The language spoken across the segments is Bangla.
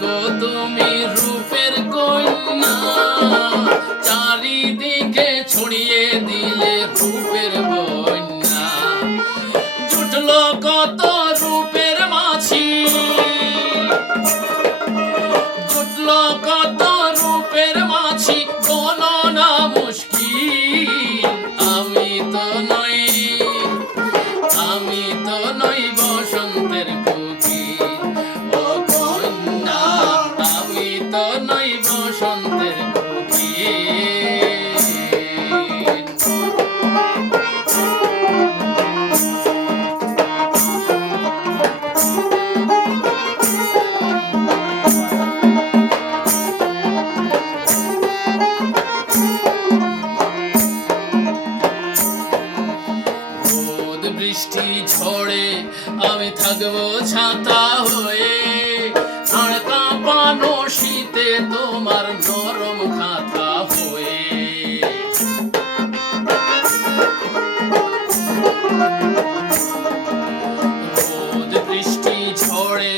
গো তুমি রূপের কন্যা, চারিদিকে ছড়িয়ে দিলে রূপের বন্যা। জুটলো কত রূপের মাছি, জুটলো কত রূপের মাছি, গণনা মুশকিল। আমি তো নই, আমি তো নই বসন্তের কোকিল। ও কন্যা, আমি তো নই বসন্তের কোকিল। বৃষ্টি ঝড়ে আমি থাকবো ছাতা হয়ে, আর কাঁপানো শীতে তোমার নরম খাতা হয়ে। রোদ বৃষ্টি ঝড়ে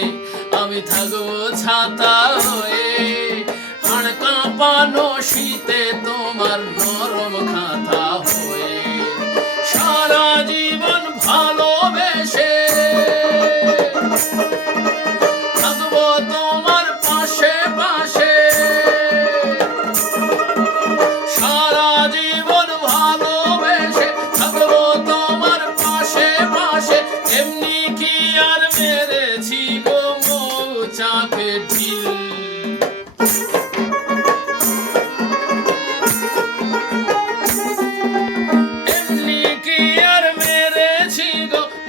আমি থাকবো ছাতা হয়ে, আর কাঁপানো শীতে তোমার নরম খাতা হয়ে। সারা জীবন ভালোবেসে থাকবো তোমার পাশে পাশে, সারা জীবন ভালোবেসে থাকবো তোমার পাশে পাশে। এমনি কি আর মেরেছি গো মৌচাকে ঢিল,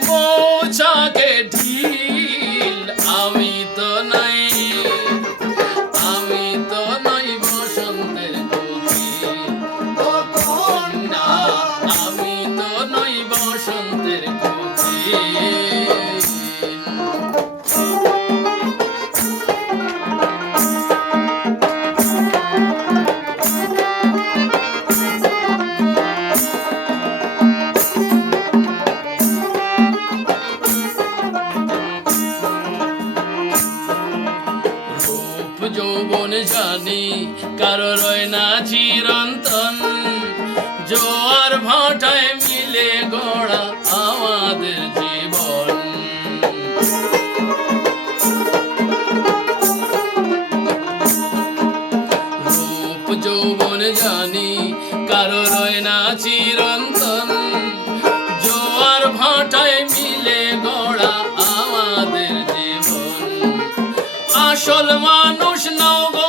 মৌচাকে ঢিল। আমি তো নাই, আমি তো নই বসন্তের কোকিল। ও কন্যা, আমি তো নই বসন্তের কোকিল। যৌবন জানি কারো রয় না চিরন্তন, জোয়ার ভাটায় মিলে গড়া আমাদের জীবন। রূপ যৌবন জানি কারো রয় না চিরন্তন, জোয়ার ভাটায় মিলে গড়া আমাদের জীবন। আসল মানুষ নও গো